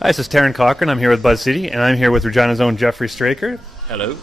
Hi, this is Taron Cochrane. I'm here with BuzzCity, and I'm here with Regina's own Jeffery Straker. Hello.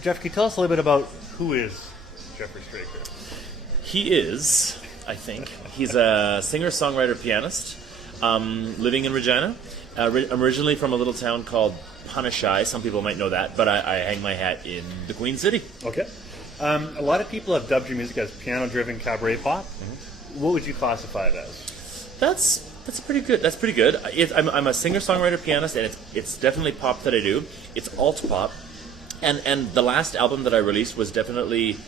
Jeff, can you tell us a little bit about who is Jeffery Straker? He is, I think, he's a singer, songwriter, pianist, living in Regina. I'm originally from a little town called Punashai. Some people might know that, but I hang my hat in the Queen City. Okay. A lot of people have dubbed your music as piano-driven cabaret pop. What would you classify it as? That's pretty good. That's pretty good. I'm a singer, songwriter, pianist, and it's definitely pop that I do. It's alt pop, and the last album that I released was definitely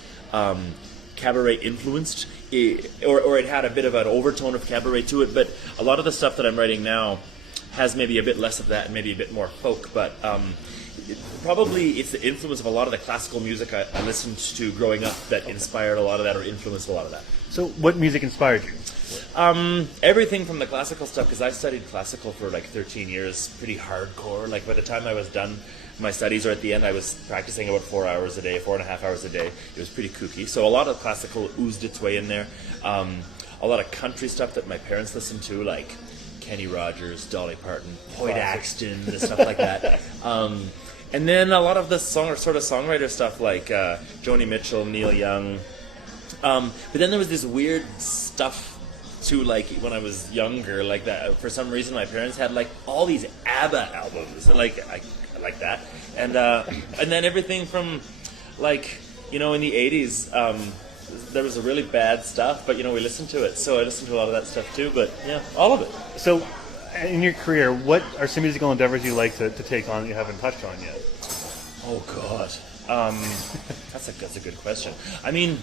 cabaret influenced, or it had a bit of an overtone of cabaret to it. But a lot of the stuff that I'm writing now has maybe a bit less of that and maybe a bit more folk. But probably it's the influence of a lot of the classical music I listened to growing up that inspired a lot of that or influenced a lot of that. So, what music inspired you? Everything from the classical stuff, because I studied classical for like 13 years, pretty hardcore. Like by the time I was done my studies, or at the end, I was practicing about 4 hours a day, 4.5 hours a day. It was pretty kooky. So a lot of classical oozed its way in there. A lot of country stuff that my parents listened to, like Kenny Rogers, Dolly Parton, Hoyt Axton, and stuff like that. And then a lot of the sort of songwriter stuff like Joni Mitchell, Neil Young. But then there was this weird stuff too, like when I was younger, like that. For some reason, my parents had like all these ABBA albums, and like I like that. And then everything from like in the '80s, there was a really bad stuff, but we listened to it. So I listened to a lot of that stuff too. But yeah, all of it. So, in your career, what are some musical endeavors you like to take on that you haven't touched on yet? Oh God, that's a good question. I mean,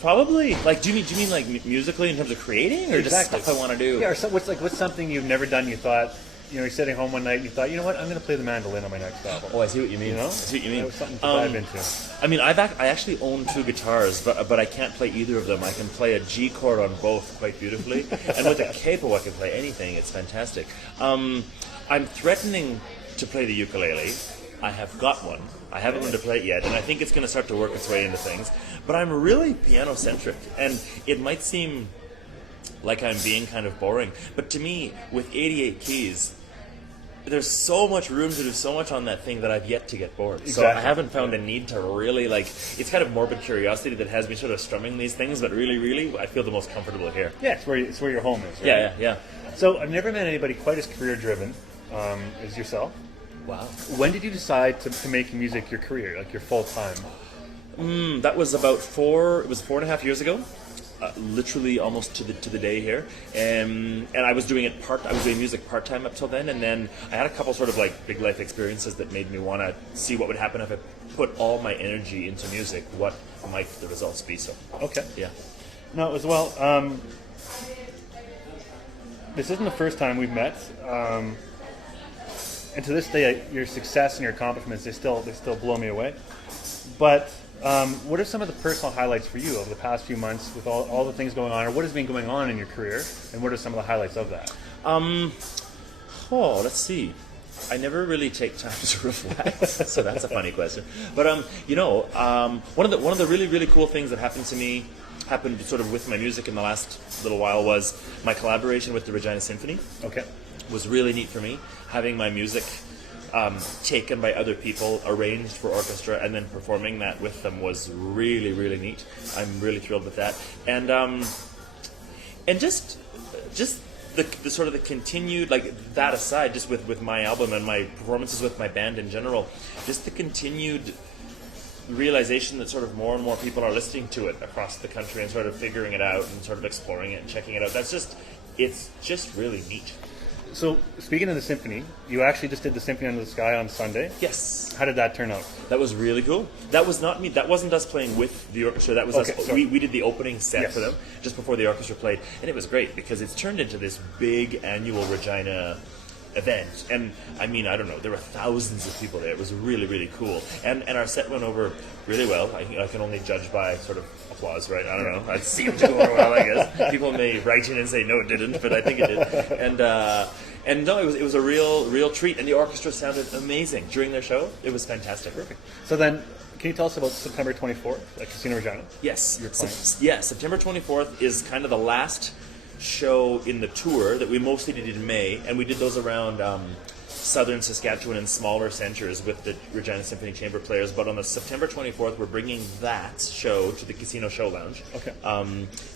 probably like do you mean like musically in terms of creating, or Exactly. just stuff I want to do? Yeah, or what's something you've never done? You thought, you're sitting home one night, and you thought, you know what, I'm going to play the mandolin on my next album. Oh, I see what you mean. I see what you mean. That was something to dive into. I mean, I actually own 2 guitars, but I can't play either of them. I can play a G chord on both quite beautifully, and with a capo I can play anything. It's fantastic. I'm threatening to play the ukulele. I have got one. I haven't learned to play it yet, and I think it's going to start to work its way into things. But I'm really piano-centric, and it might seem like I'm being kind of boring, but to me, with 88 keys, there's so much room to do so much on that thing that I've yet to get bored. Exactly. So I haven't found a need to really, it's kind of morbid curiosity that has me sort of strumming these things, but really, I feel the most comfortable here. Yeah, it's where your home is, right? Yeah. So I've never met anybody quite as career-driven as yourself. Wow. When did you decide to make music your career, like your full-time? That was about 4.5 years ago. Literally almost to the day here, and I was doing music part-time up till then, and then I had a couple sort of like big life experiences that made me want to see what would happen if I put all my energy into music. What might the results be? So Okay. yeah. No, as well. This isn't the first time we've met, and to this day, your success and your accomplishments they still blow me away. But what are some of the personal highlights for you over the past few months with all the things going on, or what has been going on in your career, and what are some of the highlights of that? Let's see. I never really take time to reflect, so that's a funny question. But one of the really cool things that happened sort of with my music in the last little while was my collaboration with the Regina Symphony. Okay. Was really neat for me, having my music taken by other people, arranged for orchestra, and then performing that with them was really neat. I'm really thrilled with that, and just the sort of the continued, like that aside, just with my album and my performances with my band in general, just the continued realization that sort of more and more people are listening to it across the country and sort of figuring it out and sort of exploring it and checking it out. It's just really neat. So, speaking of the symphony, you actually just did the Symphony Under the Sky on Sunday. Yes. How did that turn out? That was really cool. That was not me. That wasn't us playing with the orchestra. That was us. We did the opening set for them just before the orchestra played, and it was great because it's turned into this big annual Regina event. And I mean, I don't know, there were thousands of people there. It was really cool. And our set went over really well. I can only judge by sort of applause, right? I don't know. It seemed to go over well, I guess. People may write in and say no, it didn't, but I think it did. And no, it was a real treat. And the orchestra sounded amazing during their show. It was fantastic. Perfect. So then, can you tell us about September 24th at Casino Regina? Yes. You're playing. Yeah, September 24th is kind of the last show in the tour that we mostly did in May, and we did those around southern Saskatchewan and smaller centres with the Regina Symphony Chamber players. But on the September 24th, we're bringing that show to the Casino Show Lounge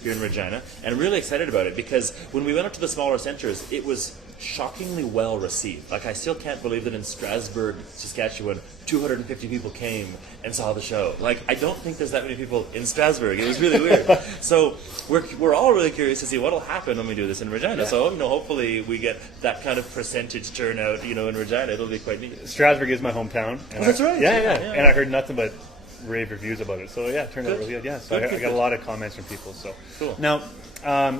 here in Regina. And I'm really excited about it because when we went up to the smaller centres, it was shockingly well received. Like, I still can't believe that in Strasbourg, Saskatchewan, 250 people came and saw the show. Like, I don't think there's that many people in Strasbourg. It was really weird. So we're all really curious to see what'll happen when we do this in Regina. Yeah. So, hopefully we get that kind of percentage turnout, in Regina. It'll be quite neat. Strasbourg is my hometown. That's right. Yeah. And I heard nothing but rave reviews about it. So, yeah, it turned out really good. Yeah, so I got a lot of comments from people. So cool. Now,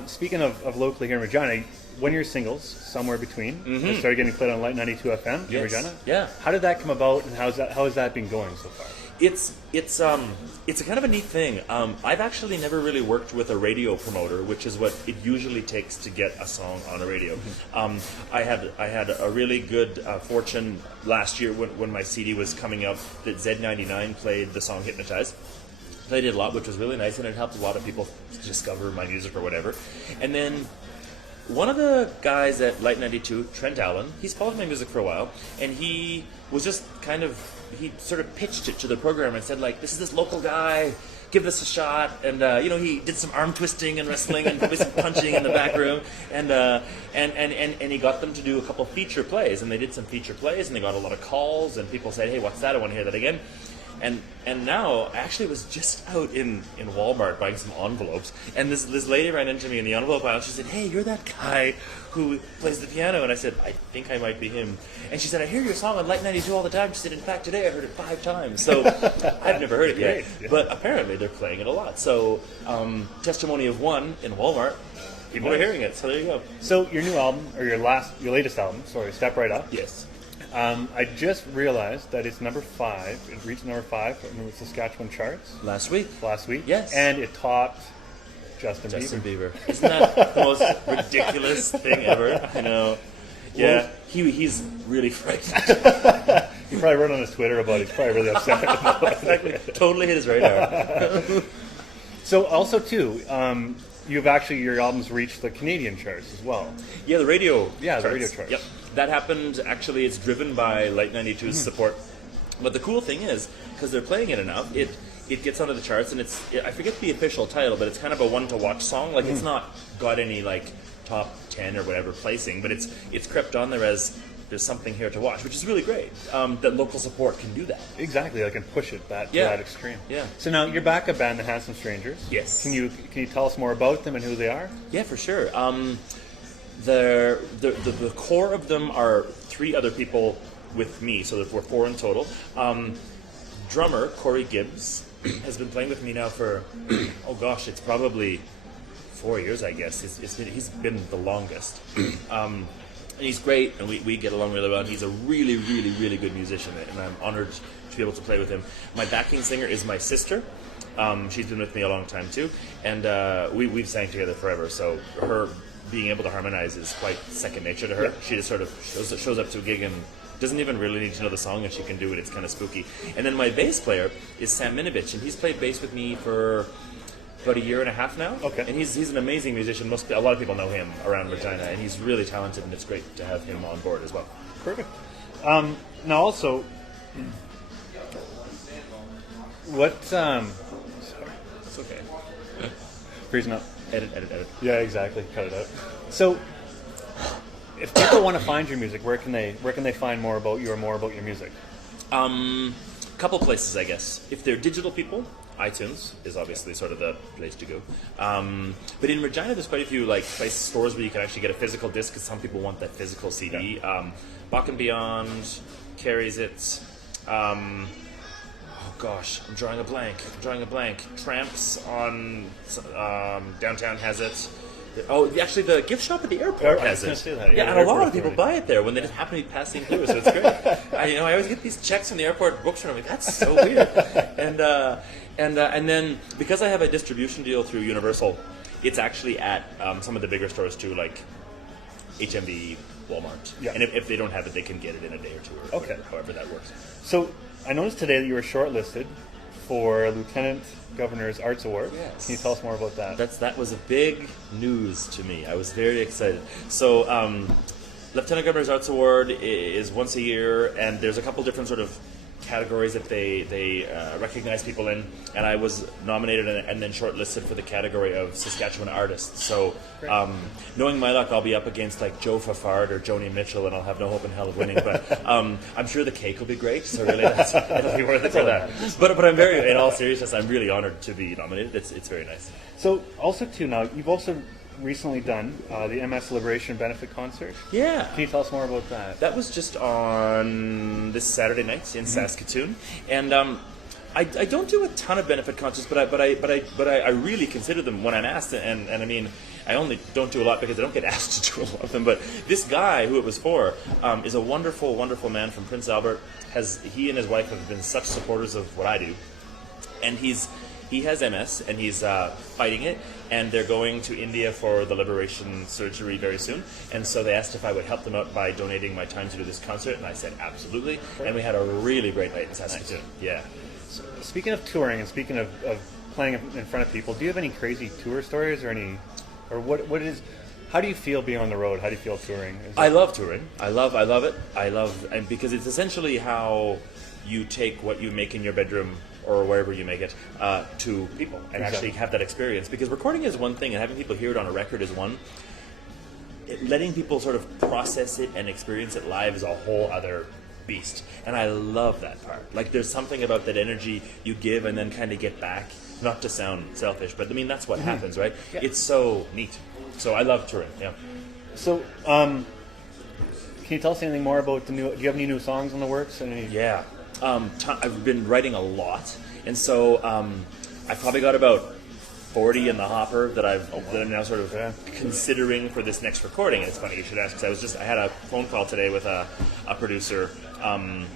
speaking of locally here in Regina, one of your singles, Somewhere Between, they started getting played on Light 92 FM in Regina. Yeah. How did that come about, and how has that been going so far? It's a kind of a neat thing. I've actually never really worked with a radio promoter, which is what it usually takes to get a song on a radio. I had a really good fortune last year when my CD was coming out that Z99 played the song Hypnotize. They did a lot, which was really nice, and it helped a lot of people discover my music or whatever. And then one of the guys at Light 92, Trent Allen, he's followed my music for a while, and he was just he sort of pitched it to the program and said, like, this is this local guy, give this a shot. And, he did some arm twisting and wrestling and probably some punching in the back room. And he got them to do a couple feature plays, and they did some feature plays, and they got a lot of calls, and people said, hey, what's that? I want to hear that again. And now, I actually was just out in Walmart buying some envelopes, and this lady ran into me in the envelope aisle. She said, hey, you're that guy who plays the piano. And I said, I think I might be him. And she said, I hear your song on Light 92 all the time. She said, in fact, today I heard it 5 times. So I've never heard it yet, but apparently they're playing it a lot. So testimony of one in Walmart, people are hearing it, so there you go. So your new album, or your latest album, Step Right Up. Yes. I just realized that it's number 5. It reached number 5 in the Saskatchewan charts last week. Yes. And it topped Justin Bieber. Isn't that the most ridiculous thing ever? I know. Yeah, he's really frightened. He probably wrote on his Twitter about it. He's probably really upset. Exactly. Totally hit his radar. So also too, your album's reached the Canadian charts as well. Yeah, the radio. Yeah, the radio charts. Yep. That happened, actually, it's driven by Light 92's support. But the cool thing is, because they're playing it enough, it gets onto the charts, and I forget the official title, but it's kind of a one-to-watch song. Like, it's not got any, like, top 10 or whatever placing, but it's crept on there as there's something here to watch, which is really great, that local support can do that. Exactly, I can push it to that extreme. Yeah. So now, your backup band, The Handsome Strangers. Yes. Can you tell us more about them and who they are? Yeah, for sure. The core of them are 3 other people with me, so we're 4 in total. Drummer Corey Gibbs has been playing with me now for it's probably 4 years, I guess. He's been the longest. And he's great, and we get along really well. And he's a really, really, really good musician, and I'm honored to be able to play with him. My backing singer is my sister. She's been with me a long time too, and we've sang together forever. So her being able to harmonize is quite second nature to her. She just sort of shows up to a gig and doesn't even really need to know the song, and she can do it. It's kind of spooky. And then my bass player is Sam Minovich, and he's played bass with me for about a year and a half now. Okay. And he's an amazing musician. A lot of people know him around Regina, and he's really talented, and it's great to have him on board as well. Perfect. Now also, what? Sorry, it's okay. Freezing up. Edit. Yeah, exactly. Cut it out. So, if people want to find your music, where can they find more about you or more about your music? Couple places, I guess. If they're digital people, iTunes is obviously sort of the place to go. But in Regina, there's quite a few stores where you can actually get a physical disc, because some people want that physical CD. Yeah. Bach and Beyond carries it. I'm drawing a blank. Tramps on downtown has it. Oh, actually, the gift shop at the airport has it. Yeah, and a lot of people buy it there when they just happen to be passing through, so it's great. I always get these checks from the airport bookstore. I'm like, that's so weird. And then because I have a distribution deal through Universal, it's actually at some of the bigger stores too, like HMV, Walmart. Yeah. And if they don't have it, they can get it in a day or two, or whatever, however that works. So I noticed today that you were shortlisted for Lieutenant Governor's Arts Award. Yes. Can you tell us more about that? That was a big news to me. I was very excited. So, Lieutenant Governor's Arts Award is once a year, and there's a couple different sort of categories that they recognize people in, and I was nominated and then shortlisted for the category of Saskatchewan artist. So, knowing my luck, I'll be up against like Joe Fafard or Joni Mitchell, and I'll have no hope in hell of winning. But I'm sure the cake will be great. So really, it'll be worth it for that. But I'm very, in all seriousness, I'm really honored to be nominated. It's very nice. So also too now, you've also recently done the MS Liberation benefit concert. Yeah. Can you tell us more about that? That was just on this Saturday night in Saskatoon, and I don't do a ton of benefit concerts, but I really consider them when I'm asked, and I mean, I only don't do a lot because I don't get asked to do a lot of them. But this guy who it was for is a wonderful, wonderful man from Prince Albert. He and his wife have been such supporters of what I do, and he has MS, and he's fighting it, and they're going to India for the liberation surgery very soon, and so they asked if I would help them out by donating my time to do this concert, and I said absolutely, and we had a really great night in Saskatoon. Nice. Yeah. So, speaking of touring and speaking of playing in front of people, do you have any crazy tour stories how do you feel being on the road? How do you feel touring? I love touring. I love it. And because it's essentially how you take what you make in your bedroom or wherever you make it, to people and actually have that experience. Because recording is one thing, and having people hear it on a record is one. Letting people sort of process it and experience it live is a whole other beast. And I love that part. Like, there's something about that energy you give and then kind of get back. Not to sound selfish, but I mean, that's what happens, right? Yeah. It's so neat. So I love touring, yeah. So, can you tell us anything more about do you have any new songs in the works? Yeah. I've been writing a lot, and so I've probably got about 40 in the hopper that I'm now sort of considering for this next recording. And it's funny you should ask, because I had a phone call today with a producer. I'm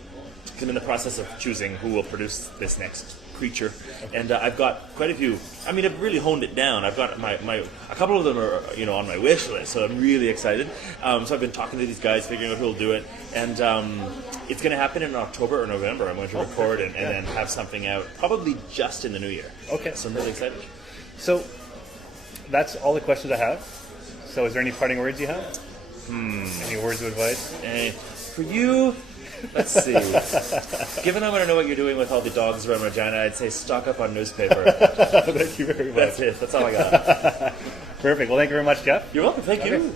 in the process of choosing who will produce this next creature, and I've got quite a few. I mean, I've really honed it down. I've got a couple of them are on my wish list, so I'm really excited. So I've been talking to these guys, figuring out who will do it, and it's going to happen in October or November. I'm going to record and then have something out probably just in the new year. Okay, so I'm really excited. So that's all the questions I have. So is there any parting words you have? Any words of advice? For you. Let's see. Given I'm going to know what you're doing with all the dogs around Regina, I'd say stock up on newspaper. Thank you very much. That's it. That's all I got. Perfect. Well, thank you very much, Jeff. You're welcome. Thank you.